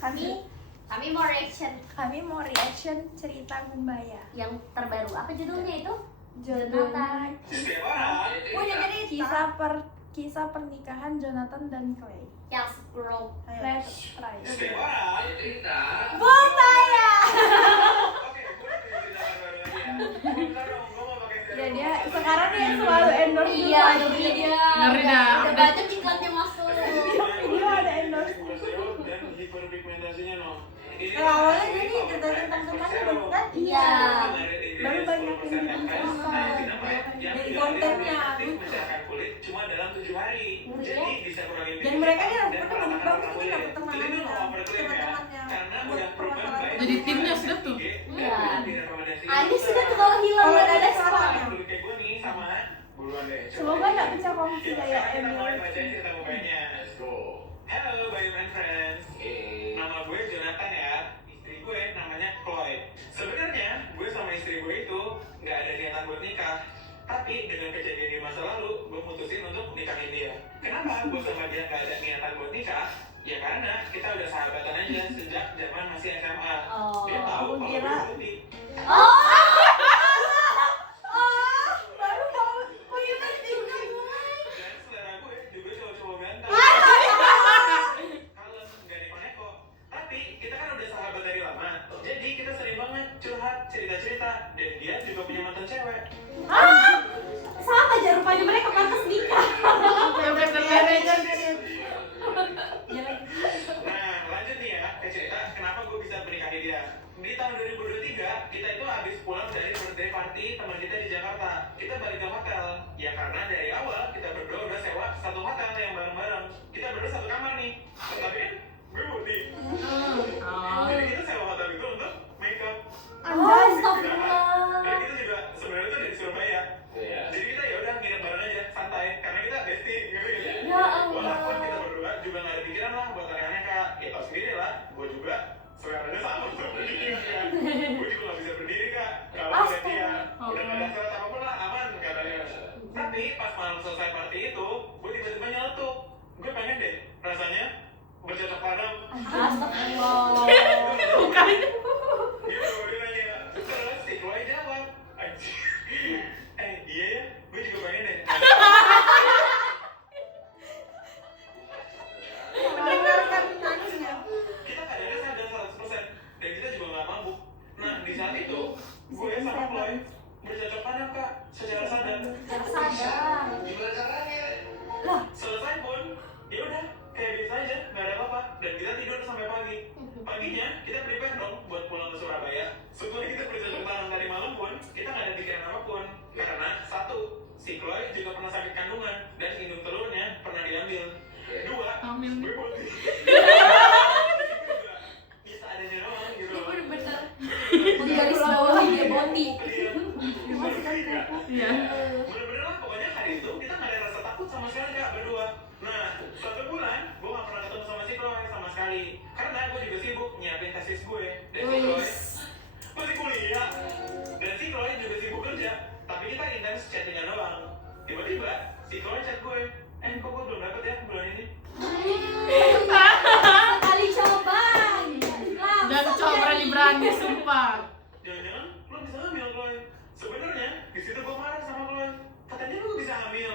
Kami mau reaction cerita Gumbaya yang terbaru. Apa judulnya itu? Jonathan. Jadi Kisah pernikahan Jonathan dan Clay. Yes, bro. Let's try. Gumbaya. Ya dia sekarang dia selalu endorse. Iya, dia. Ngeri dah. Udah banyak iklannya masuk. Video ada endorse. Dan hiperpigmentasinya awalnya jadi cerita tentang temannya baru kan? Iya. Baru banyak yang diperlukan. Dari kontennya. Cuma dalam 7 hari. Jadi bisa kurangin. Dan mereka nih rambutnya bagus banget tuh dapet teman-temannya. Jadi timnya sudah tuh. Iya. Ini sudah tuh kalau hilang Kalau nggak ada ada sekolah. Semoga nggak pecah kongsi kayak Emil. Halo, Bayu and Friends. Nama gue Jonathan ya. Istri gue namanya Chloe. Sebenarnya gue sama istri gue itu nggak ada niatan buat nikah. Tapi dengan kejadian di masa lalu, gue mutusin untuk nikahin dia. Kenapa gue sama dia nggak ada niatan buat nikah? Ya karena kita udah sahabatan aja sejak zaman masih SMA. Dia tahu kalau gue putih. Baru mau Dan selera gue juga cowok-cowok ganteng. Kalem, gak neko-neko. Tapi kita kan udah sahabat dari lama. Jadi kita sering banget curhat, cerita-cerita. Dan dia juga punya mantan cewek. Sama aja rupanya mereka pantas nikah. Nah, lanjut nih ya ke cerita kenapa gue bisa menikahi dia. Di tahun 2023, kita itu habis pulang dari birthday party teman kita di Jakarta. Kita balik ke hotel. Ya karena dari awal kita berdua udah sewa satu hotel yang bareng-bareng. Kita berdua satu kamar nih. Tapi kan gue putih. Jadi kita sewa hotel itu untuk makeup. Astagfirullah. Dan kita juga sebenarnya tuh dari Surabaya. Jadi kita ya udah nginep bareng aja, santai. Karena kita bestie, gitu ya. Ya Allah. Walaupun kita berdua juga nggak ada pikiran lah buat aneh-aneh kak. Ya tau sendiri lah, gue juga seleranya sama berdiri kan. Gue juga nggak bisa berdiri kak. Kalau ada dia, udah nggak ada syarat apapun lah, aman katanya. Tapi pas malam selesai party itu, gue tiba-tiba nyeletuk. Gue pengen deh, rasanya bercocok tanam. Astagfirullah. Bukan. Gitu, dia nanya. Terus si Chloe jawab, iya ya, gue juga pengen deh. Mendengarkan nangisnya. Kita keadaannya sadar 100% dan kita juga nggak mabuk. Nah di saat itu gue sama Chloe bercocok tanam kak secara sadar. Sadar. Gimana caranya? Selesai pun ya udah kayak biasa aja nggak ada apa-apa dan kita tidur sampai pagi. Paginya kita prepare dong buat pulang ke Surabaya. Setelah kita bercocok tanam tadi malam pun kita nggak ada pikiran apapun karena satu si Chloe juga pernah sakit kandungan dan indung telurnya pernah diambil. Dua, gue putih. Bisa adanya doang gitu loh. Menggarisbawahi dia boti. Iya. Bener-bener lah pokoknya hari itu kita nggak ada rasa takut sama sekali kak berdua. Nah 1 bulan gue nggak pernah ketemu sama si Chloe sama sekali karena gue juga sibuk nyiapin tesis gue dan si Chloe masih kuliah dan si Chloe juga sibuk kerja tapi kita intens chattingan doang. Tiba-tiba si Chloe chat gue, kok gue belum dapet ya bulan ini? Sekali coba. Dan cowok berani-berani sumpah. Jangan-jangan lo bisa hamil Chloe. Sebenarnya di situ gue marah sama Chloe. Katanya lo bisa hamil.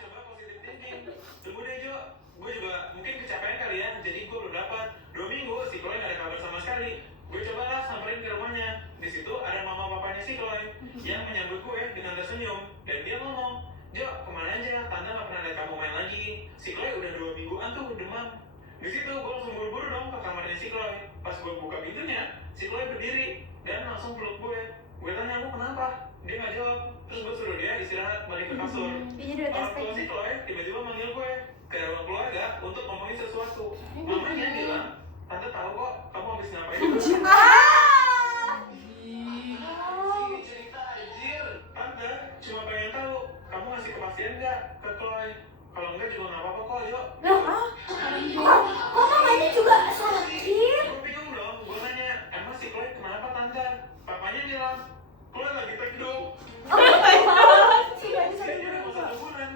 Coba positive thinking. Tunggu deh Jo, gue juga mungkin kecapean kali ya. Jadi gue belum dapat 2 minggu si Chloe gak ada kabar sama sekali. Gue cobalah samperin ke rumahnya. Di situ ada mama papanya si Chloe yang menyambut gue dengan tersenyum dan dia ngomong, Jo, kemana aja? Tante gak pernah lihat kamu main lagi. Si Chloe udah 2 mingguan tuh demam. Di situ gue langsung buru-buru dong ke kamarnya si Chloe. Pas gue buka pintunya, si Chloe berdiri dan langsung peluk gue. Gue tanya, lu kenapa? Dia nggak jawab. Terus gue suruh dia istirahat balik ke kasur. Ini udah Orang tua tes si Chloe tiba-tiba manggil gue ke ruang keluarga untuk ngomongin sesuatu. Mamanya bilang, tante tahu kok kamu habis ngapain. Cerita anjir. Tante cuma pengen tahu kamu ngasih kepastian nggak ke Chloe? Kalau enggak juga nggak apa-apa kok, Jo. Kok mamanya juga sakit? Gue bingung dong, gue nanya, emang si Chloe kenapa tante? Papanya bilang, Chloe lagi tekdung. Dia udah mau 1 bulan.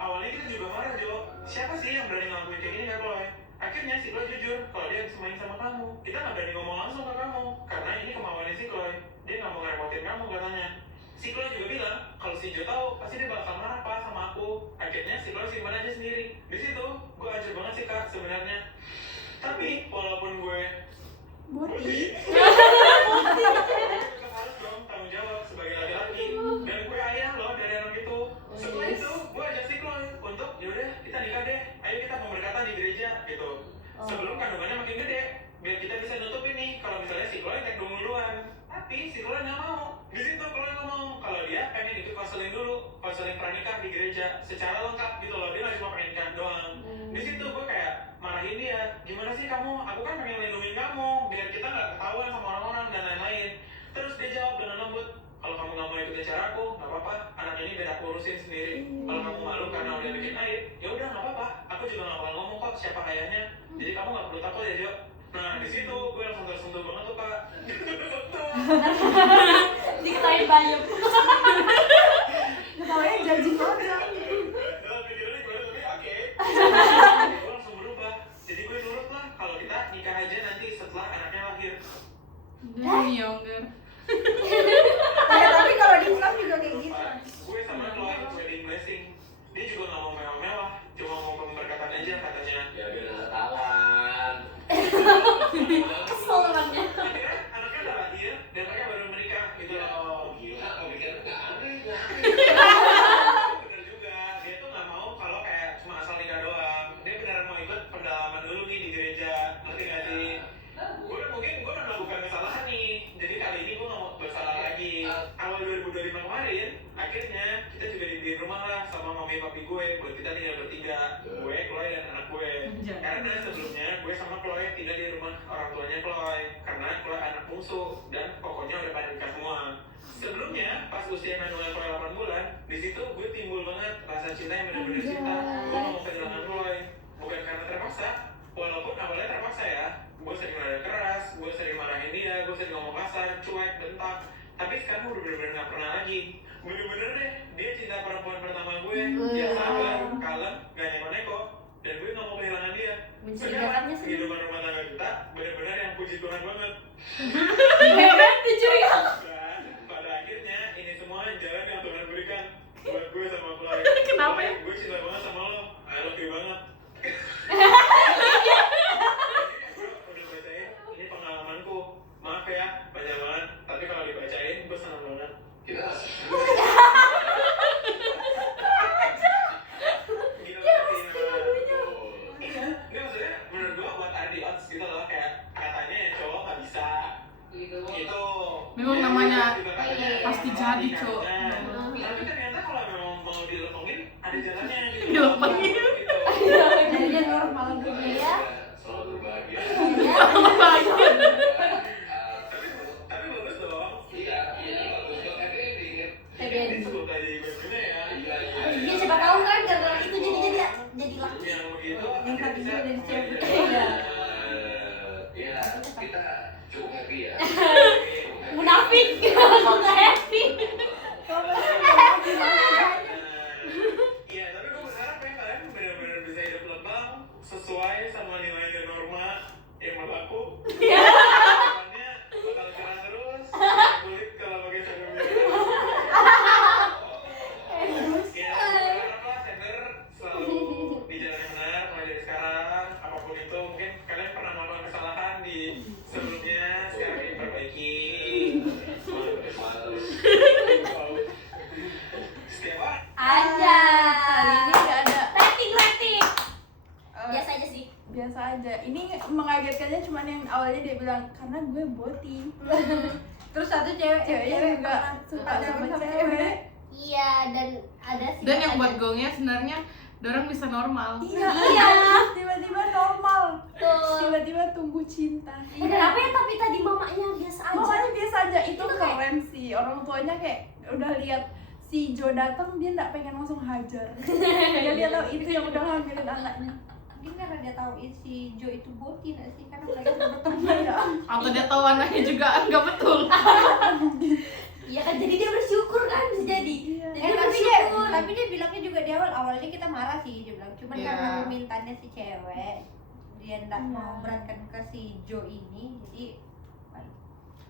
Awalnya kita juga marah Jo, siapa sih yang berani ngelakuin kayak gini ke Chloe? Akhirnya si jujur kalau dia habis main sama kamu. Kita nggak berani ngomong langsung ke kamu karena ini kemauannya si Chloe. Dia nggak mau ngerepotin kamu katanya. Si Chloe juga bilang kalau si Jo tahu pasti dia bakal marah Pak sama aku. Akhirnya si Chloe simpan aja sendiri. Di situ gue ajar banget sih Kak sebenarnya. Tapi walaupun gue Boti. tetap harus dong tanggung jawab sebagai laki-laki. Dan gue ayah loh dari anak itu. Setelah itu gue ajak si Chloe untuk yaudah kita nikah deh. Ayo kita pemberkatan di gereja gitu. Sebelum kandungannya makin gede, biar kita bisa nutup ini kalau misalnya si Chloe tek duluan. Tapi si Chloe nggak mau. Di situ Chloe ngomong kalau dia pengen ikut konseling dulu, konseling pranikah di gereja secara lengkap gitu loh. Dia nggak cuma pernikahan doang. Di situ gue kayak marahin dia, gimana sih kamu? Aku kan pengen lindungin kamu biar kita nggak ketahuan sama orang-orang dan lain-lain. Terus dia jawab dengan lembut, kalau kamu nggak mau ikut acara aku, nggak apa-apa. Anak ini biar aku urusin sendiri. Kalau kamu malu karena udah bikin aib, ya udah nggak apa-apa. Aku juga nggak bakal ngomong kok siapa ayahnya. Jadi kamu nggak perlu takut ya Jo. Nah di situ gue langsung tersentuh banget tuh Kak. Dikatain bayam. Ketawanya janji banget. Dalam pikirannya gue tapi oke. Gue langsung berubah. Jadi gue nurut lah kalau kita nikah aja nanti setelah anaknya lahir. Younger. Tapi kalau di Islam juga kayak gitu. Gue sama Chloe wedding blessing. Dia juga nggak mau mewah-mewah, cuma mau pemberkatan aja katanya. Ya biar ada tangan. Kesel temannya. Akhirnya anaknya udah lahir dan mereka baru menikah gitu loh. Gila, kok mikir nggak aneh. Bener juga, dia tuh nggak mau kalau kayak cuma asal nikah doang. Dia beneran mau ikut pendalaman dulu nih di gereja, ngerti nggak sih? Gue udah melakukan kesalahan nih, jadi kali ini gue nggak mau bersalah lagi. Awal 2025 kemarin, akhirnya kita juga dibeliin rumah lah sama mami papi gue, buat kita tinggal bertiga, gue, Chloe dan anak gue. Karena sebelumnya gue sama Chloe tinggal di rumah orang tuanya Chloe, karena Chloe anak bungsu dan pokoknya udah pada nikah semua. Sebelumnya, pas usia kandungan Chloe 8 bulan, di situ gue timbul banget rasa cinta yang benar-benar cinta. Gue gak mau kehilangan Chloe, bukan karena terpaksa, walaupun awalnya terpaksa ya. Gue sering nada keras, gue sering marahin dia, gue sering ngomong kasar, cuek, bentak. Tapi sekarang udah bener-bener gak pernah lagi. Bener-bener deh, dia cinta perempuan pertama gue, yang sabar, kalem, gak neko-neko. Dan gue gak mau kehilangan dia. Mencurigakannya Sekarang, kehidupan rumah tangga kita bener-bener yang puji Tuhan banget. Mencurigakan. Dan pada akhirnya ini semua jalan yang Tuhan berikan buat gue sama Chloe. Kenapa ya? Gue cinta banget sama lo, I love you banget. Gue udah bacain, ini pengalamanku. Maaf ya, banyak banget. Tapi kalau dibacain, gue senang banget. Kita Gila banget sih. Iya, nggak maksudnya menurut gue what are the odds gitu loh. Kayak katanya ya cowok nggak bisa gitu. Memang namanya Juga katanya pasti orang jadi, nikah. Cok. Nah, tapi ternyata kalau memang mau dilepongin, ada jalannya gitu. Dilepongin. Gitu. Jadinya normal gitu ya. selalu berbahagia. Tapi bagus dong. Iya, bagus kok. Happy ending. Happy ending. Disebut aja ibaratnya ya. Iya. Iya siapa tahu kan gara-gara itu jadi laki. Yang begitu. Yang tadi bisa dia dari cewek. Iya. Iya, kita cukup happy ya. Munafik. Kok nggak happy? Iya, tapi gue berharap ya kalian benar-benar bisa hidup lembang sesuai sama nilai norma yang berlaku. Depannya bakal cerah terus, kulit kalau pakai sabun biru. Ya, gue berharap lah Sender selalu di jalan yang benar mulai dari sekarang. Apapun itu, mungkin kalian pernah melakukan kesalahan di sebelumnya, sekarang diperbaiki. Setiap hari. Ada. Kali ini nggak ada. Rating. Eh, Biasa aja sih. Biasa aja. Ini mengagetkannya cuma yang awalnya dia bilang karena gue boti. Terus satu ceweknya juga suka sama cewek. Iya dan ada sih. Dan yang buat gongnya sebenarnya dorang bisa normal. Iya. Tiba-tiba normal. Tuh. Tiba-tiba tumbuh cinta. Kenapa ya tapi tadi mamanya biasa aja. Makanya biasa aja itu Itu keren sih. Orang tuanya kayak udah lihat si Jo datang dia nggak pengen langsung hajar. Dia tahu itu yang udah ngambilin anaknya. Mungkin karena dia tahu si Jo itu boti nggak sih, karena mereka udah berteman ya. Atau dia tahu anaknya juga nggak betul. Iya kan jadi dia bersyukur kan bisa jadi. Iya. Jadi dia bersyukur. Tapi dia bilangnya juga di awalnya kita marah sih, dia bilang cuman Iya. karena permintaannya si cewek dia nggak mau beratkan ke si Jo ini, jadi baik.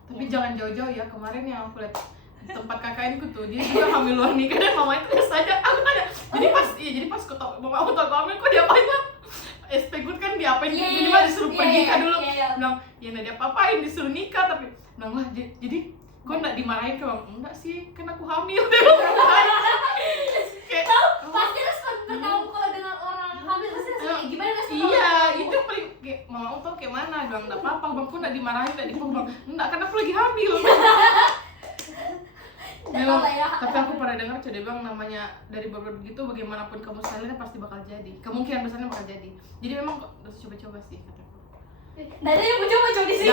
Tapi jangan jauh-jauh ya, kemarin yang aku lihat di tempat kakakku tuh, dia juga hamil luar nikah dan mama itu saja aku tanya. Jadi pas aku tau hamil kok diapain lah? SP good kan diapain? Jadi mah disuruh pergi nikah dulu. Bilang, ya nggak diapa-apain, disuruh nikah tapi bilang lah jadi kok nggak dimarahin ke bang? Enggak sih, kan aku hamil. Kayak Pasti respon pertama kalau dengan orang hamil pasti langsung kayak gimana respon? iya, itu paling kayak mama tau kayak mana, bilang nggak apa-apa bang, kok nggak dimarahin, nggak dipukul, enggak kan aku lagi hamil. Memang, tapi aku pernah dengar dia bilang namanya dari beberapa begitu bagaimanapun kamu stylenya pasti bakal jadi, kemungkinan besarnya bakal jadi. Jadi memang harus coba-coba sih kataku. Nggak ada yang coba-coba di sini.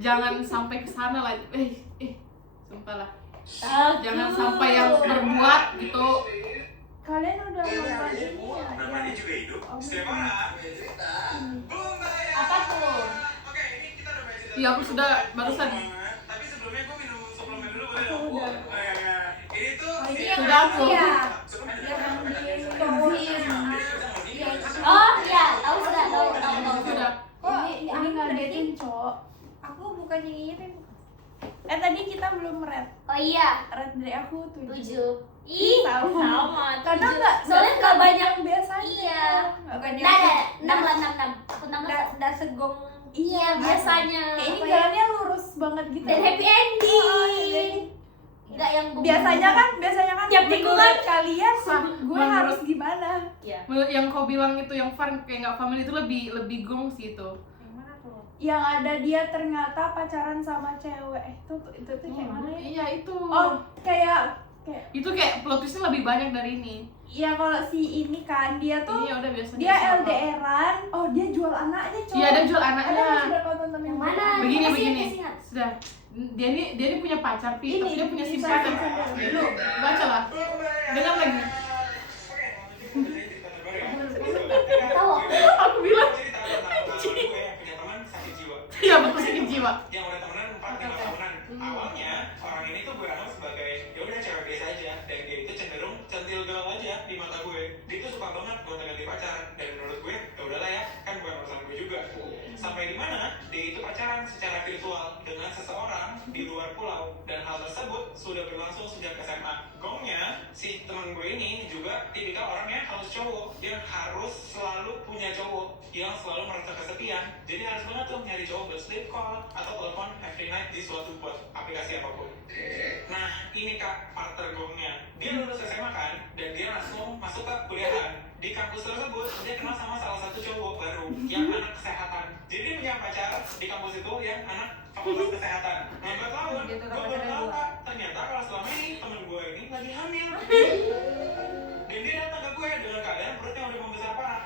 Jangan sampai ke sana lah. Sumpah lah. Jangan sampai yang berbuat gitu. Kalian udah nonton ini ya? Namanya juga hidup. Setiap orang. Belum saya. Apa tuh? Oke, ini kita udah baca cerita. Iya, aku sudah barusan. Tapi sebelumnya gue minum suplemen dulu boleh dong? Ini tuh Sudah aku. Oh iya, tahu sudah tahu. Sudah. Kok Ini ini ngagetin, Cok. aku bukannya ngirim. Tadi kita belum rate. Oh iya, Rate dari aku 7. 7. Ih, sama. Karena 7. nggak Soalnya nggak banyak. biasanya. Iya. Bukannya Enam lah, 6. Aku 6 lah. nggak segong. Iya, biasanya. Kayak ini Apa ya? jalannya lurus banget gitu. Dan happy ending. Enggak yang Biasanya kan Tiap tikungan. menurut kalian gue Menurut- harus gimana? Iya. Menurut yang kau bilang itu yang fun kayak nggak family itu lebih gong sih itu. Yang mana tuh? Yang ada dia ternyata pacaran sama cewek. Itu tuh kayak mana ya? Iya itu. Oh, kayak Itu kayak plot twistnya lebih banyak dari ini. ya kalau si ini kan dia tuh Ini udah biasa. dia LDR-an. Oh, dia jual anaknya, Cok. Iya, dia jual anaknya. Ada nggak sudah kau tonton Yang mana? Begini. Kasih ingat. Sudah. Dia ini punya pacar Ini, tapi dia punya bisa, simpanan. bisa. Lu baca lah. Dengar lagi. Tahu. Aku bilang. cerita tentang gue yang punya teman sakit jiwa. Iya betul sakit jiwa. Yang udah temenan 4-5 tahunan. Awalnya orang ini tuh gue anggap sebagai ya udah cewek biasa aja, dan dia itu cenderung centil girl aja di mata gue. Dia tuh suka banget gonta-ganti pacar, dan menurut gue ya udahlah ya, kan bukan urusan gue juga. Sampai di mana dia itu pacaran secara virtual dengan seseorang di luar pulau, dan hal tersebut sudah berlangsung sejak SMA. Gongnya si teman gue ini juga tipikal orangnya harus cowok, dia harus selalu punya cowok yang selalu merasa kesepian. Jadi harus banget tuh nyari cowok buat sleep call atau telepon every night di suatu buat aplikasi apapun. Nah ini kak partner gongnya, dia lulus SMA kan, dan dia langsung masuk ke kuliahan. Di kampus tersebut dia kenal sama salah satu cowok baru yang anak kesehatan. Jadi dia punya pacar di kampus itu yang anak fakultas kesehatan. Lambat laun, gue baru tahu kak, ternyata kalau selama ini temen gue ini lagi hamil. Dan dia datang ke gue dengan keadaan perutnya udah membesar parah.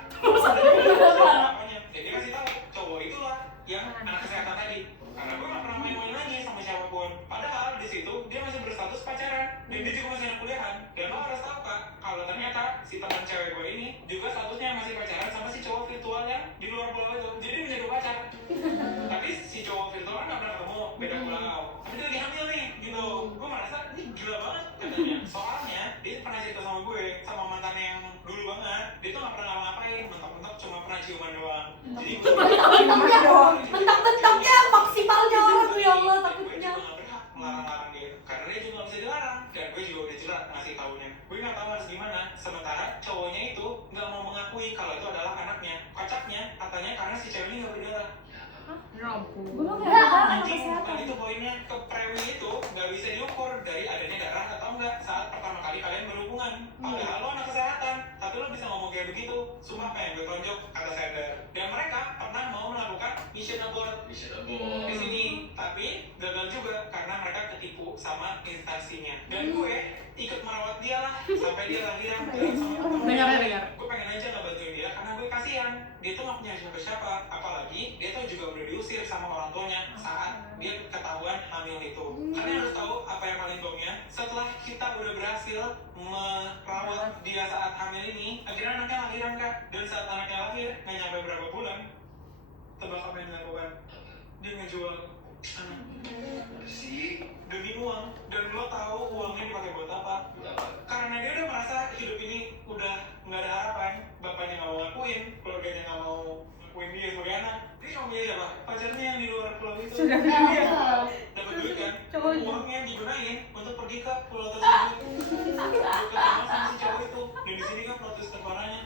Dan dia kasih tahu cowok itulah yang anak kesehatan tadi. Karena gue gak pernah main-main lagi sama siapapun. Padahal di situ dia masih berstatus pacaran, dan dia juga masih anak kuliahan. Dan lo harus tahu kak, kalau ternyata si teman cewek gue ini juga statusnya masih pacaran sama si cowok virtual yang di luar pulau itu. Jadi dia menjadi pacar. Tapi si cowok virtual kan gak pernah ketemu, beda pulau. Tapi dia lagi hamil nih, gitu. Gue merasa ini gila banget katanya. Soalnya dia pernah cerita sama gue, sama mantannya yang dulu banget. Dia tuh gak pernah ngapa-ngapain, mentok-mentok cuma pernah ciuman doang. Jadi gue Mentok-mentoknya maksimalnya orang tuh ya Allah takutnya. gue juga gak berhak melarang-larang dia, karena dia juga gak bisa dilarang. Dan gue juga udah jelas ngasih taunya. Gue gak tahu harus gimana. Sementara cowoknya itu gak mau mengakui kalau itu adalah anaknya. Kocaknya katanya karena si cewek ini gak berdarah. Ya ampun. Gue nggak ada Anjing, bukan kesehatan. itu poinnya. Ke prewi itu gak bisa diukur dari adanya darah atau enggak saat pertama kali kalian berhubungan. Padahal lo anak kesehatan, tapi lo bisa ngomong kayak begitu. Sumpah pengen gue tonjok, kata Sender. Dan mereka pernah mau melakukan mission abort di sini, tapi gagal juga karena mereka ketipu sama instansinya. Dan gue ikut merawat dia lah sampai dia lahiran dan sama Dengar. gue pengen aja ngebantuin dia karena gue kasihan. Dia tuh gak punya siapa-siapa, apalagi dia tuh juga udah diusir sama orang tuanya saat dia ketahuan hamil itu. Kalian harus tahu apa yang paling gongnya, setelah kita udah berhasil merawat dia saat hamil ini, akhirnya anaknya lahiran kak. Dan saat anaknya lahir, gak nyampe berapa bulan, tebak apa yang dilakukan? Dia ngejual anak demi uang. Dan lo tahu uangnya dipakai buat apa? Karena dia udah merasa hidup ini udah nggak ada harapan. Bapaknya nggak mau ngakuin, keluarganya nggak mau ngakuin punya siapa? Pacarnya yang di luar pulau itu. Sudah Ya, dia. Dapat duit kan? Cowok. Uangnya digunain untuk pergi ke pulau tersebut. Untuk ketemu sama si cowok itu. Dan di sini kan protes terparahnya.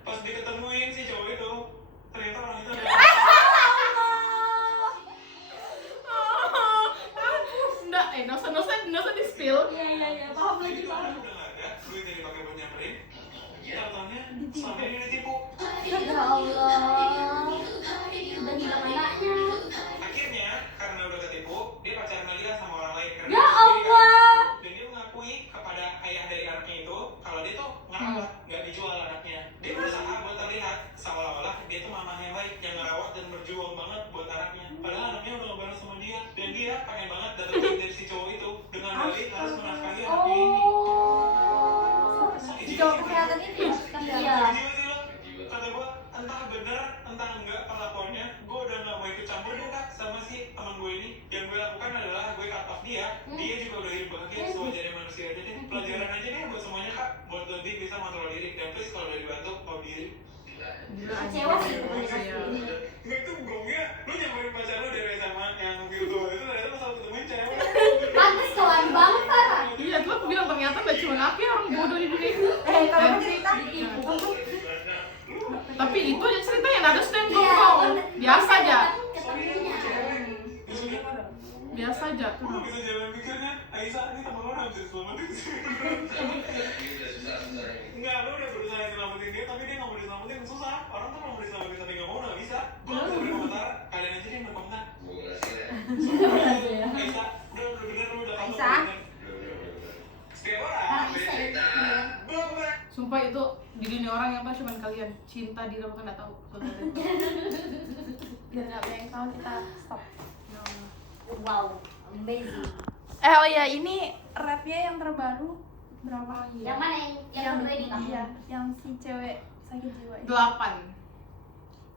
Pas diketemuin si cowok itu, ternyata orang itu adalah Nggak usah di spill. Iya, paham lagi, itu paham. orang udah nggak ada, duit yang dipakai buat nyamperin. Tautannya selama ini ditipu. Ya Allah. Udah hilang anaknya. Akhirnya karena udah ketipu, dia pacaran lagi lah sama orang lain. Karena Ya dia sendiri kan. Allah. Dan dia mengakui kepada ayah dari anaknya itu kalau dia tuh ngerawat, nggak dijual anaknya. Dia berusaha buat terlihat seolah-olah dia tuh mamanya yang baik, yang ngerawat dan berjuang banget buat anaknya. Padahal anaknya udah ngebareng sama dia, dan dia pengen banget dapet duit dari si cowok itu dengan dalih harus menafkahi anaknya ini. Oh. Si cowok kesehatan itu ya? Iya. Kata gue, entah bener, entah enggak perlakuannya, gue udah gak mau ikut campur deh kak sama si teman gue ini. Yang gue lakukan adalah gue cut off dia juga udah hidup bahagia sewajarnya manusia aja deh. Pelajaran aja deh buat semuanya kak, buat lebih bisa kontrol diri. Dan please kalau udah dibantu, tahu diri. Kecewa sih temennya pasti. Gue itu gongnya, lu nyamperin pacar lu dari SMA yang virtual itu ternyata lu selalu ketemuin cewek. Pantes kawan banget parah. Iya, tuh aku bilang ternyata gak cuma aku yang orang bodoh di dunia ini. Kalau Dan- mau cerita Tapi itu aja ceritanya, nggak ada yang Iya, gonggong. bener. Biasa aja, Ketemunya. biasa aja Lu tuh. bisa jalan pikirnya, Aisyah ini temen lu udah bisa selamatin. Enggak, lu udah berusaha selamatin dia, tapi dia nggak mau diselamatin, susah. Orang tuh kalau mau diselamatin tapi nggak mau, nggak bisa. Gue nggak bisa berkomentar, kalian aja yang berkomentar. Aisyah, udah bener lu udah tahu. Aisyah. Setiap Ah, orang, bisa ya. belum. Sumpah itu di dunia orang yang tahu cuma kalian. Cinta diri apa nggak tahu. Saudara. Biar nggak banyak tahu kita stop. Wow, amazing. Oh ya, ini rapnya yang terbaru berapa? Yang mana yang kedua ini kamu? Iya, yang si cewek sakit jiwa itu. 8.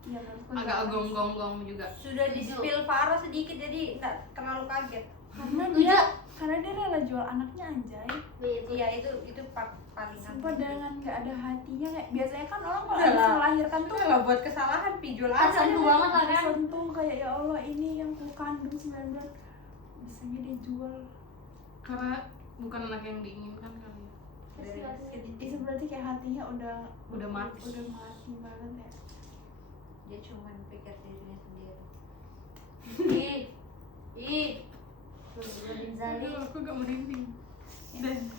Iya, menurutku Agak 8. gonggong juga. sudah di spill parah sedikit jadi nggak terlalu kaget. Karena dia rela jual anaknya anjay. Iya itu paling Sumpah dengan nggak ada hatinya kayak biasanya kan orang kalau Udah habis lah. melahirkan tuh nggak buat kesalahan pijol aja. Tersentuh banget lah kan. tersentuh kayak ya Allah ini yang ku kandung 9 bulan bisanya dia jual. Karena bukan anak yang diinginkan kali. Itu berarti kayak hatinya udah mati. Udah mati banget ya. Dia cuma pikir dirinya sendiri. Ih. Lebih zalim. Aduh, aku gak merinding. Dan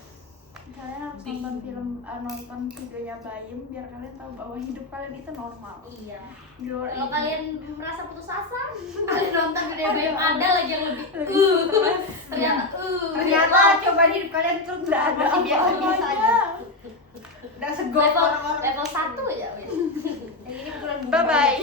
Kalian harus nonton film nonton videonya Bayem biar kalian tahu bahwa hidup kalian itu normal. Iya. Di luar Kalau ini. kalian merasa putus asa, kalian nonton video BM ada lagi yang lebih Ternyata coba hidup kalian terus Nggak ada masih biasa-biasa aja. apa-apanya. Udah segok orang-orang. level 1 ya. Yang ini bukan Bye bye.